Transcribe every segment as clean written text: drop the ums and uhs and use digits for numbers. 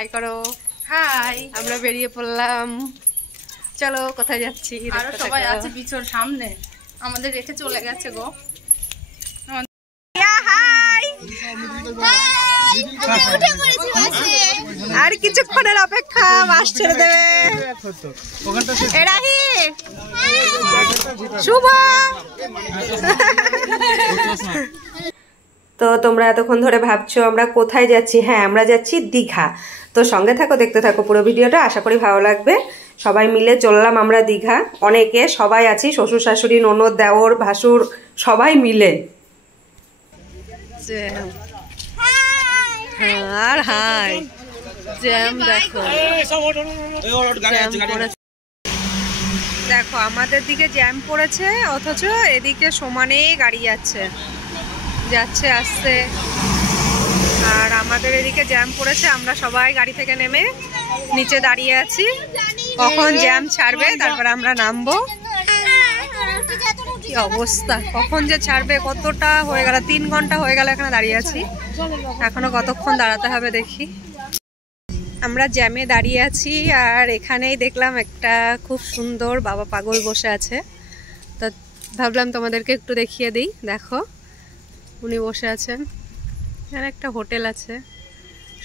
High করো। High. আমরা বেরিয়ে পড়লাম, চলো কোথায় যাচ্ছি। আরো সবাই আছে পিছর সামনে, আমাদের রেখে চলে গেছে গো। আর কিছুক্ষণের অপেক্ষা, বাস ছেড়ে দেবে। শুভ। তো তোমরা এতক্ষণ ধরে ভাবছো আমরা কোথায় যাচ্ছি। হ্যাঁ, আমরা যাচ্ছি দীঘা। তো সঙ্গে থাকো, দেখতে থাকো পুরো ভিডিওটা, আশা করি ভালো লাগবে। সবাই মিলে চললাম আমরা দীঘা, অনেকে সবাই আছি, শ্বশুর শাশুড়ি, ননদ, দেওর, ভাসুর, সবাই মিলে। আর হাই জ্যাম দেখো, দেখো আমাদের দিকে জ্যাম পড়েছে, অথচ এদিকে সমানে গাড়ি যাচ্ছে আসছে। আর আমাদের এদিকে জ্যাম পড়েছে, আমরা সবাই গাড়ি থেকে নেমে নিচে দাঁড়িয়ে আছি, কখন জ্যাম ছাড়বে তারপরে আমরা নামবো। কি অবস্থা, কখন যে ছাড়বে, কতটা হয়ে গেল, 3 ঘন্টা হয়ে গেল এখানে দাঁড়িয়ে আছি, এখনো কতক্ষণ দাঁড়াতে হবে দেখি। আমরা জ্যামে দাঁড়িয়ে আছি, আর এখানেই দেখলাম একটা খুব সুন্দর বাবা পাগল বসে আছে, তো ভাবলাম তোমাদেরকে একটু দেখিয়ে দিই। দেখো উনি বসে আছেন, এখানে একটা হোটেল আছে,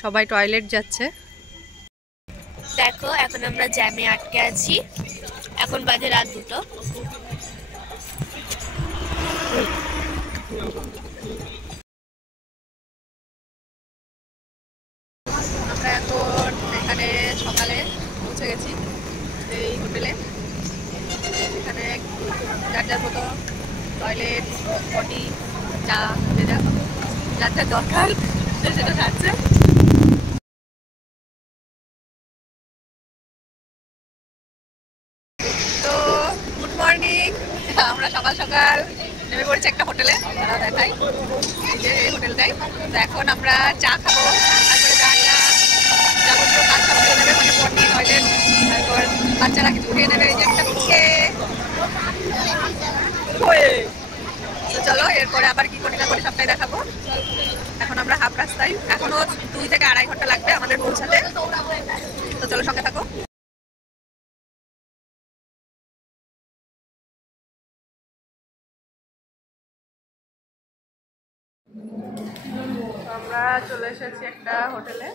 সবাই টয়লেট যাচ্ছে। দেখো এখন আমরা জ্যামে আটকে আছি, এখন বাজে রাত 2টো। আমরা এখন এখানে সকালে পৌঁছে গেছি এই হোটেলে। এখানে যার যার মতো টয়লেট, পটি, চা, যার যার দরকার সেটা খাচ্ছে। তো গুড মর্নিং, আমরা সকাল সকাল নেমে পড়েছি একটা হোটেলে, দেখাই এই যে এই হোটেলটাই। তো এখন আমরা চা খাবো, তারপরে যাবতীয় কাজ সব করে নেবে, মানে পটি, টয়লেট, তারপর বাচ্চারা কিছু খেয়ে নেবে, এই যে একটা মুখে। তো চলো এরপরে আবার কি করি না করি সবটাই দেখাবো। এখন আমরা হাফ রাস্তায়, এখনো 2 থেকে 2.5 ঘন্টা লাগবে আমাদের পৌঁছাতে। তো চলো সঙ্গে থাকো। আমরা চলে এসেছি একটা হোটেলে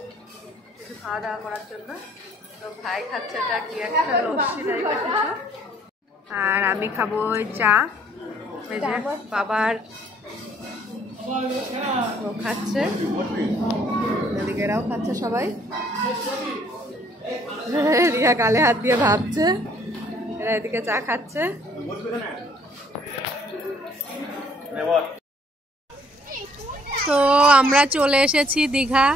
কিছু খাওয়া দাওয়া করার জন্য। তো ভাই খাচ্ছে এটা কি একটা লস্যি টাইপের কিছু, আর আমি খাবো ওই চা। এই যে বাবার ও খাচ্ছে, এদিকে এরাও খাচ্ছে সবাই। এদিকে গালে হাত দিয়ে ভাবছে, এরা এদিকে চা খাচ্ছে। তো আমরা চলে এসেছি দীঘা,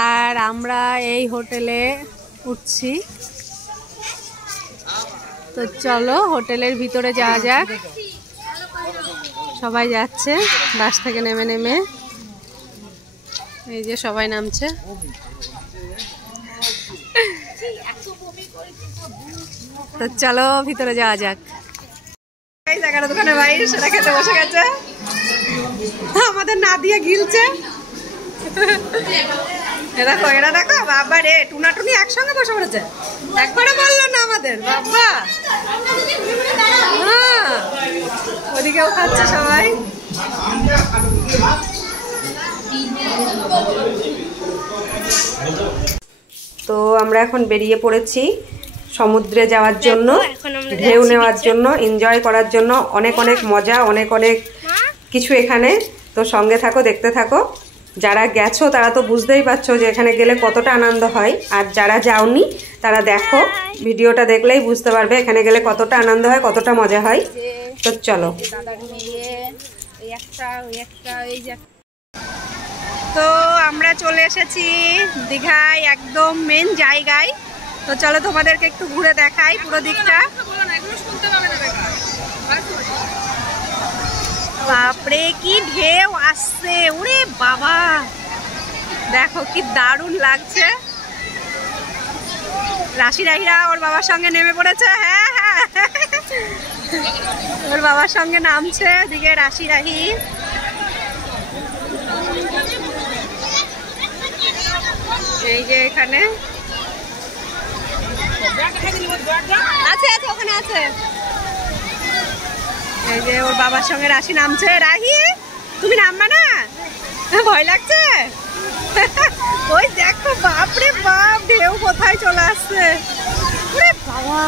আর আমরা এই হোটেলে উঠছি। তো চলো হোটেলের ভিতরে যাওয়া যাক। সবাই যাচ্ছে বাস থেকে নেমে নেমে, এই যে সবাই নামছে। তো চলো ভিতরে যাওয়া যাক। এই জায়গাটা দোকানে ভাই সেটা খেতে বসে গেছে, আমাদের না দিয়ে গিলছে। এরা দেখো বাবা রে, টুনা টুনি একসঙ্গে বসে পড়েছে, একবারে বললো না আমাদের বাবা। হ্যাঁ ওদিকেও খাচ্ছে সবাই। তো আমরা এখন বেরিয়ে পড়েছি সমুদ্রে যাওয়ার জন্য, ঢেউ নেওয়ার জন্য, এনজয় করার জন্য। অনেক অনেক মজা, অনেক অনেক কিছু এখানে। তো সঙ্গে থাকো, দেখতে থাকো। যারা গেছো তারা তো বুঝতেই পারছো যে এখানে গেলে কতটা আনন্দ হয়, আর যারা যাওনি তারা দেখো, ভিডিওটা দেখলেই বুঝতে পারবে এখানে গেলে কতটা আনন্দ হয়, কতটা মজা হয়। তো চলো। তো আমরা চলে এসেছি দীঘায়, একদম মেন জায়গায়। তো চলো তোমাদেরকে একটু ঘুরে দেখাই পুরো দিকটা। বাপরে কি ঢেউ আসছে, ওরে বাবা দেখো কি দারুণ লাগছে। রাশি রাহিরা ওর বাবার সঙ্গে নেমে পড়েছে। হ্যাঁ হ্যাঁ ওর বাবার সঙ্গে নামছে দিকে রাশি রাহি। এই যে এখানে আছে আছে, ওখানে আছে। এই যে ওর বাবার সঙ্গে রাশি নামছে। রাহি, তুমি নামবা না? ভয় লাগছে? ওই দেখো, বাপরে বাপ, ঢেউ কোথায় চলে আসছে। ওরে বাবা,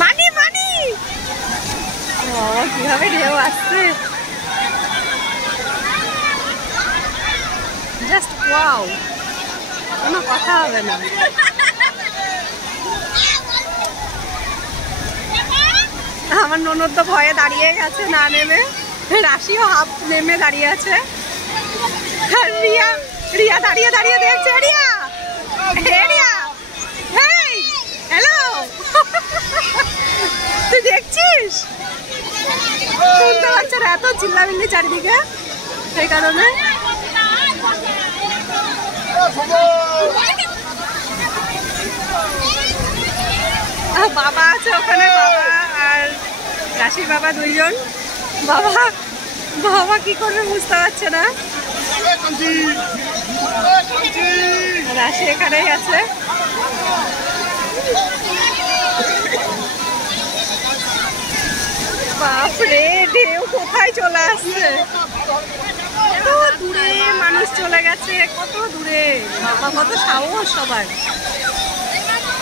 মানি মানি, কিভাবে ঢেউ আসছে, জাস্ট ওয়াও, কোনো কথা হবে না। আমার ননদ তো ভয়ে দাঁড়িয়ে গেছে না নেমে, রাশিও হাফ নেমে দাঁড়িয়ে আছে। আর রিয়া রিয়া দাঁড়িয়ে দাঁড়িয়ে দেখছে। রিয়া, রিয়া, হেই, হ্যালো, তুই দেখছিস? শুনতে পাচ্ছে না, এত চিল্লামিল্লি চারিদিকে, সেই কারণে। বাবা আছে ওখানে, বাবা আর রাশির বাবা দুইজন। বাবা বাবা কি করবে বুঝতে পারছে না। রাশি এখানেই আছে। বাপরে, ঢেউ কোথায় চলে আসছে, কত দূরে মানুষ চলে গেছে, কত দূরে। বাবা, কত সাহস সবার।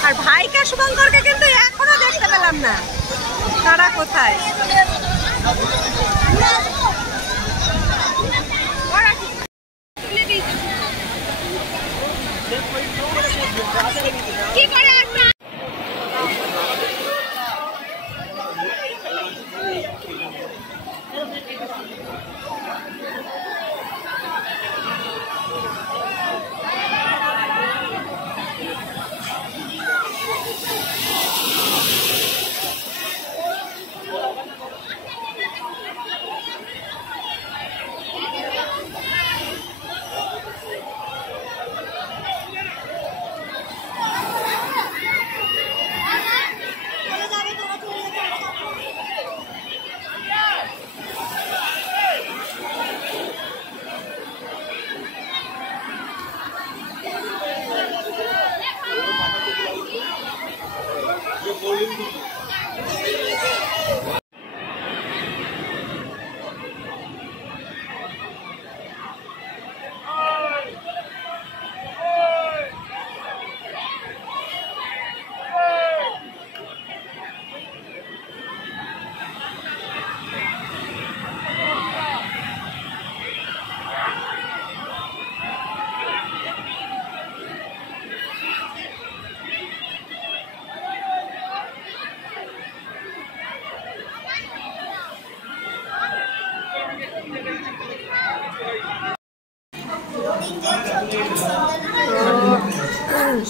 আর ভাইকে শুভঙ্করকে কিন্তু এখনো দেখতে পেলাম না, তারা কোথায়? কি করে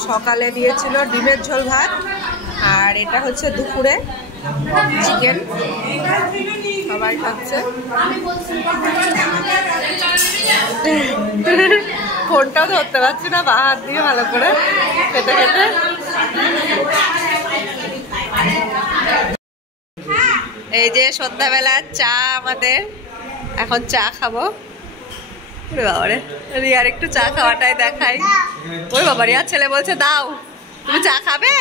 সকালে দিয়েছিল ডিমের ঝোল ভাত, আর এটা হচ্ছে দুপুরে চিকেন। সবাই খাচ্ছে। ফোনটাও ধরতে পারছি না, বা হাত দিয়ে ভালো করে খেতে খেতে। এই যে সন্ধ্যাবেলার চা আমাদের, এখন চা খাবো। ওরে বাবারে, রিয়ার একটু চা খাওয়াটাই দেখাই। ওরে বাবা, রিয়ার ছেলে বলছে দাও, তুমি চা খাবে?